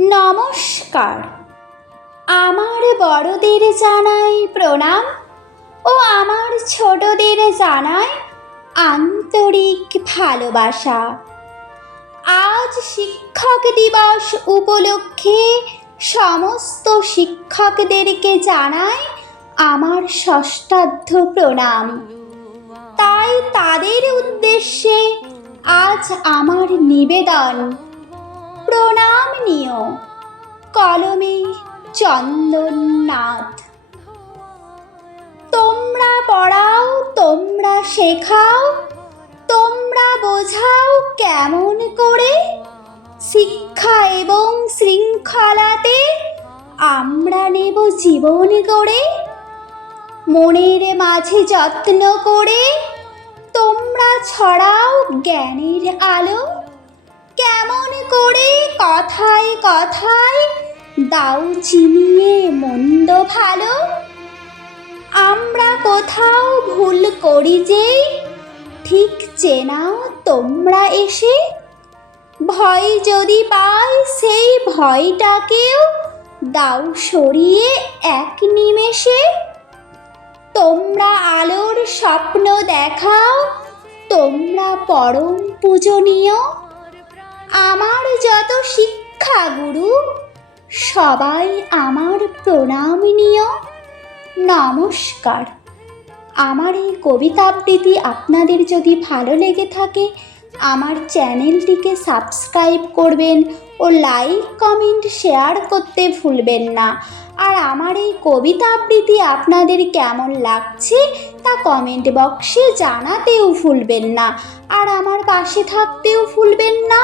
নমস্কার। আমার বড়দের জানাই প্রণাম ও আমার ছোটদের জানাই আন্তরিক ভালোবাসা। আজ শিক্ষক দিবস উপলক্ষে সমস্ত শিক্ষকদেরকে জানাই আমার সশ্রদ্ধ প্রণাম। তাই তাদের উদ্দেশ্যে আজ আমার নিবেদন, প্রণাম নিও। কলমে চন্দননাথ। তোমরা পড়াও, তোমরা শেখাও, তোমরা বোঝাও কেমন করে, শিক্ষা এবং শৃঙ্খলাতে আমরা নেব জীবন গড়ে। মনের মাঝে যত্ন করে তোমরা ছড়াও জ্ঞানের আলো, কেমন করে কথায় কথায় দাও চিনিয়ে মন্দ ভালো। আমরা কোথাও ভুল করি যে ঠিক চেনাও তোমরা এসে, ভয় যদি পাই সেই ভয়টাকেও দাও সরিয়ে এক নিমেষে। তোমরা আলোর স্বপ্ন দেখাও, তোমরা পরম পূজনীয়। আমার যত শিক্ষাগুরু সবাই আমার প্রণাম নিও। নমস্কার। আমার এই কবিতা আবৃত্তি আপনাদের যদি ভালো লেগে থাকে আমার চ্যানেলটিকে সাবস্ক্রাইব করবেন ও লাইক কমেন্ট শেয়ার করতে ভুলবেন না। আর আমার এই কবিতা আবৃত্তি আপনাদের কেমন লাগছে তা কমেন্ট বক্সে জানাতেও ভুলবেন না, আর আমার পাশে থাকতেও ভুলবেন না।